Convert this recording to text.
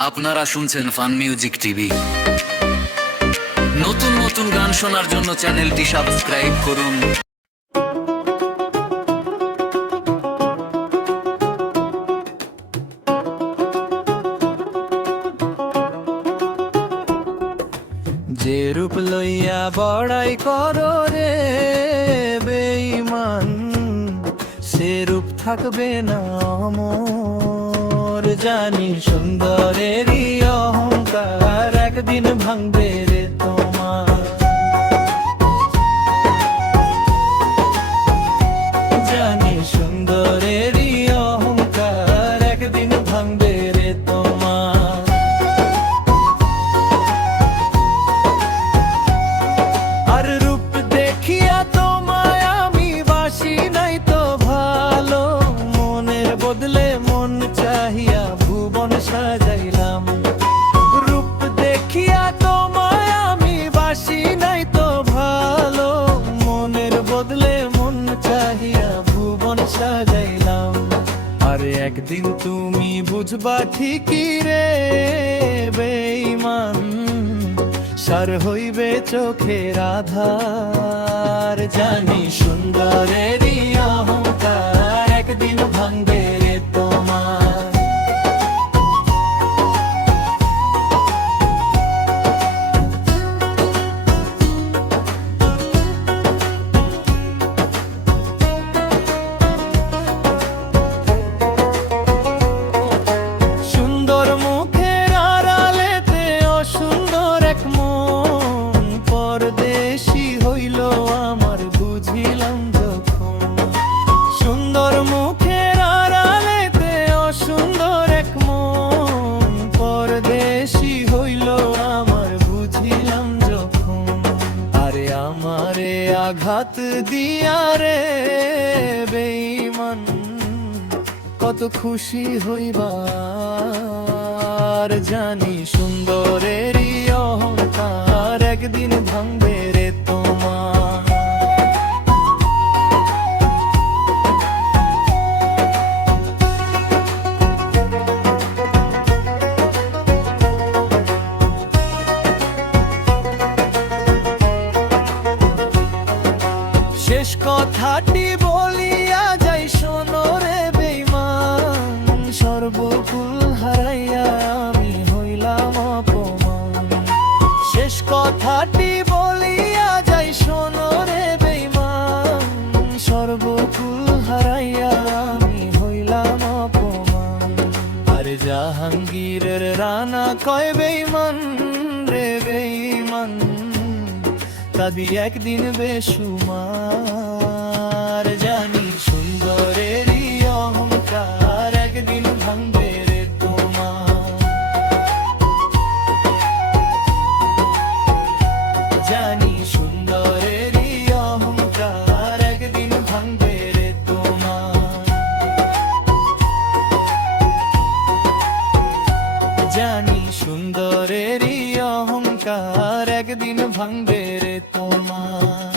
আপনারা শুনছেন fun music TV. নতুন নতুন গান শোনার জন্য চ্যানেলটি সাবস্ক্রাইব করুন। যে রূপ লইয়া বড়াই করো রে বেঈমান, সে রূপ থাকবে না অমর। জানি সুন্দরেরই অহংকার একদিন ভাঙবে রে তোমার। জানি সুন্দরেরই অহংকার একদিন ভাঙবে রে তোমার। আর রূপ দেখিয়া তোমায় আমি বাসি নাই তো ভালো, মনের বদলে মন চাহিয়া ভুবন সাজাইলাম। রূপ দেখিয়া তোমায় আমি বাসি নাই তো ভালো, মনের বদলে মন চাহিয়া ভুবন সাজাইলাম। আরে একদিন তুমি বুঝবা ঠিকই রে বেঈমান, সার হইবে চোখের আধার। জানি সুন্দরেরই অহংকার একদিন ভাঙবে রে তোমার। সুন্দর মুখের আড়ালেতে অসুন্দর এক মন, পরদেশি হইল আমার বুঝিলাম যখন। সুন্দর মুখের আড়ালেতে অসুন্দর এক মন, পরদেশি হইল আমার বুঝিলাম যখন। আরে আমারে আঘাত দিয়া রে বেঈমান, কত খুশি হইবার। জানি সুন্দরেরই অহংকার একদিন ভাঙবে রে তোমার। শেষ কথাটি বলিয়া যাই শোনো রে বেঈমান, সর্বকুল হারাইয়া আমি হইলাম অপমান। শেষ কথাটি বলিয়া যাই শোনো রে বেঈমান, সর্বকুল হারাইয়া আমি হইলাম অপমান। আরে জাহাঙ্গীরের রানা কয় বেঈমান রে বেঈমান, কাঁদি একদিন বেসুমার। জানি সুন্দরেরই অহংকার একদিন ভাঙবে রে তোমার। জানি সুন্দরেরই অহংকার একদিন ভাঙবে রে তোমার। জানি সুন্দরেরই অহংকার একদিন ভাঙবে রে তোমার।